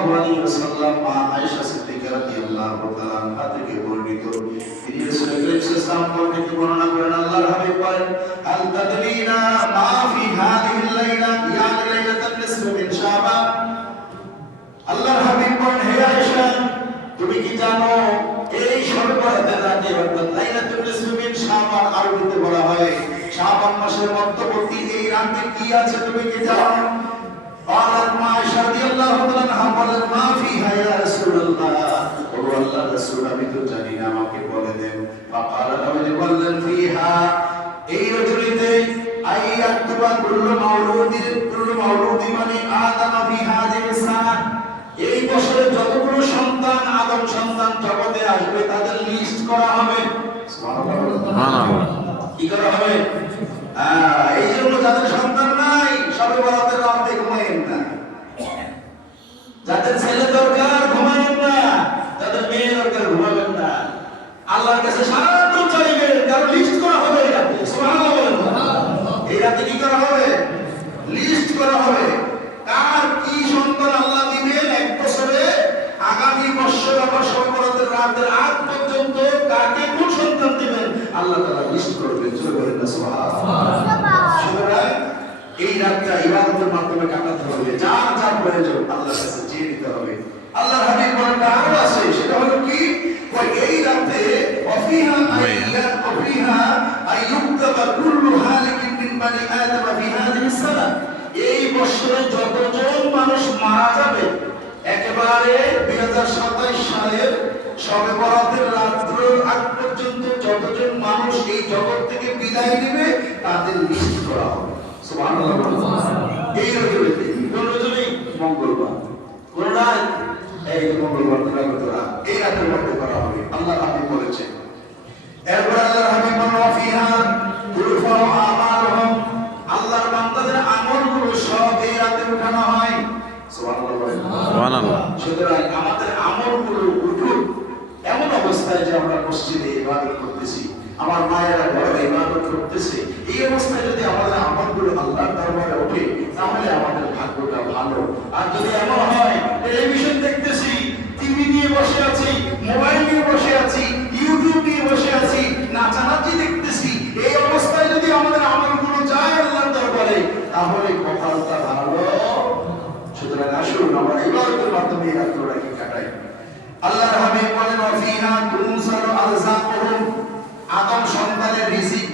সাল্লাল্লাহু আলাইহি ওয়াসাল্লাম মা আয়েশা সিদ্দিকা রাদিয়াল্লাহু তাআলা আনহা থেকে বর্ণিত, তিনি রাসূল করিম সাল্লাল্লাহু আলাইহি ওয়াসাল্লাম বর্ণনা করেন, আল্লাহর হাবিব বলেন, হাল তাদরিনা মা ফি হাযিহিল লাইলা ইয়ানি লাইলাতুন নিসফি মিন শাবান। আল্লাহর হাবিব বলেন, হে আয়েশা, তুমি কি জানো এই সর্বরাতের রাতে অর্থাৎ লাইলাতুন নিসফি মিন শাবান, আরবিতে বলা হয় শাবান মাসের মধ্যবর্তী এই রাতে কি আছে তুমি কি জানো? قالت ما عائشة رضي الله عنها قالت ما فيها يا رسول الله ও আল্লাহর রাসূল আমি তো জানি না, আমাকে বলে দেন। فقال আমি বললেন ফিহা এই রজনীতে আইয়াতুবা কুল্লু মাউলুদি মানে আদম ফি হাযিহি সানা, এই বছরে যতগুলো সন্তান আদম সন্তান জগতে আসবে তাদের লিস্ট করা হবে। সুবহানাল্লাহ, কি করা হবে? এই জন্য যাদের সন্তান নাই সবে বরাতের রাতে ঘুমায়েন না, যাদের ছেলে দরকার ঘুমায়েন না, যাদের মেয়ে দরকার ঘুমাবেন না, আল্লাহর কাছে সারাদিন চাইবেন, কারণ লিস্ট করা হবে এই রাতে। সুবহানাল্লাহ বলেন, এই রাতে কি করা হবে? লিস্ট করা হবে কার কি সন্তান আল্লাহ দিবেন এক বছরে, আগামী বছর আবার সবে বরাতের রাতের আগ পর্যন্ত কাকে কোন সন্তান দিবেন আল্লাহ তাআলা লিস্ট করবেন। জোরে বলেন না সুবহানাল্লাহ। সুতরাং এই রাতটা ইবাদতের মাধ্যমে কাটাতে হবে, যার যার প্রয়োজন আল্লাহর কাছে চেয়ে নিতে হবে। আল্লাহর হাবিব বলেন আরো আছে, সেটা হলো কি, ওই এই রাতে ওয়াফিহা আইয়ুক্তাবা কুল্লু হালিকিন মিন বানি আদম ফি হাযিহি সানা, এই বছরে যতজন মানুষ মারা যাবে একেবারে 2027 সালের শবে বরাতের রাতের আগ পর্যন্ত যতজন মানুষ এই জগৎ থেকে বিদায় নেবে তাদের লিস্ট করা হবে। সুবহানাল্লাহ। এই রজনীতে কোন রজনী? মঙ্গলবার। কোন রাত? এই মঙ্গলবার দিবাগতরা এই রাতের মধ্যে করা হবে, আল্লাহর হাবিব বলেছেন। এরপর আল্লাহর হাবিব বলেন ওয়াফিহা তুরফাউ আমালুহুম, আল্লাহর বান্দাদের আমলগুলো সব এই রাতে উঠানো হয়। সুবহানাল্লাহ। সুতরাং আমাদের আমলগুলো উঠুক এমন অবস্থায় যে আমরা মসজিদে ইবাদত করতেছি, আমার মায়েরা ঘরে ইবাদত করতেছে, এই অবস্থায় যদি আমাদের আমলগুলো আল্লাহর দরবারে ওঠে তাহলে আমাদের ভাগ্যটা ভালো। আর যদি এমন হয় টেলিভিশন দেখতেছি, টিভি নিয়ে বসে আছি, মোবাইল নিয়ে বসে আছি, ইউটিউব নিয়ে বসে আছি, নাচানাচি দেখতেছি, এই অবস্থায় যদি আমাদের আমলগুলো যায় আল্লাহর দরবারে তাহলে কপালটা ভালো। সুতরাং আসুন আমরা ইবাদতের মাধ্যমে এই রাতটাকে কাটাই। আল্লাহর হাবিব বলেন ওয়াফিহা তুনসারু আরযাকুহুম, আদম সন্তানের রিজিক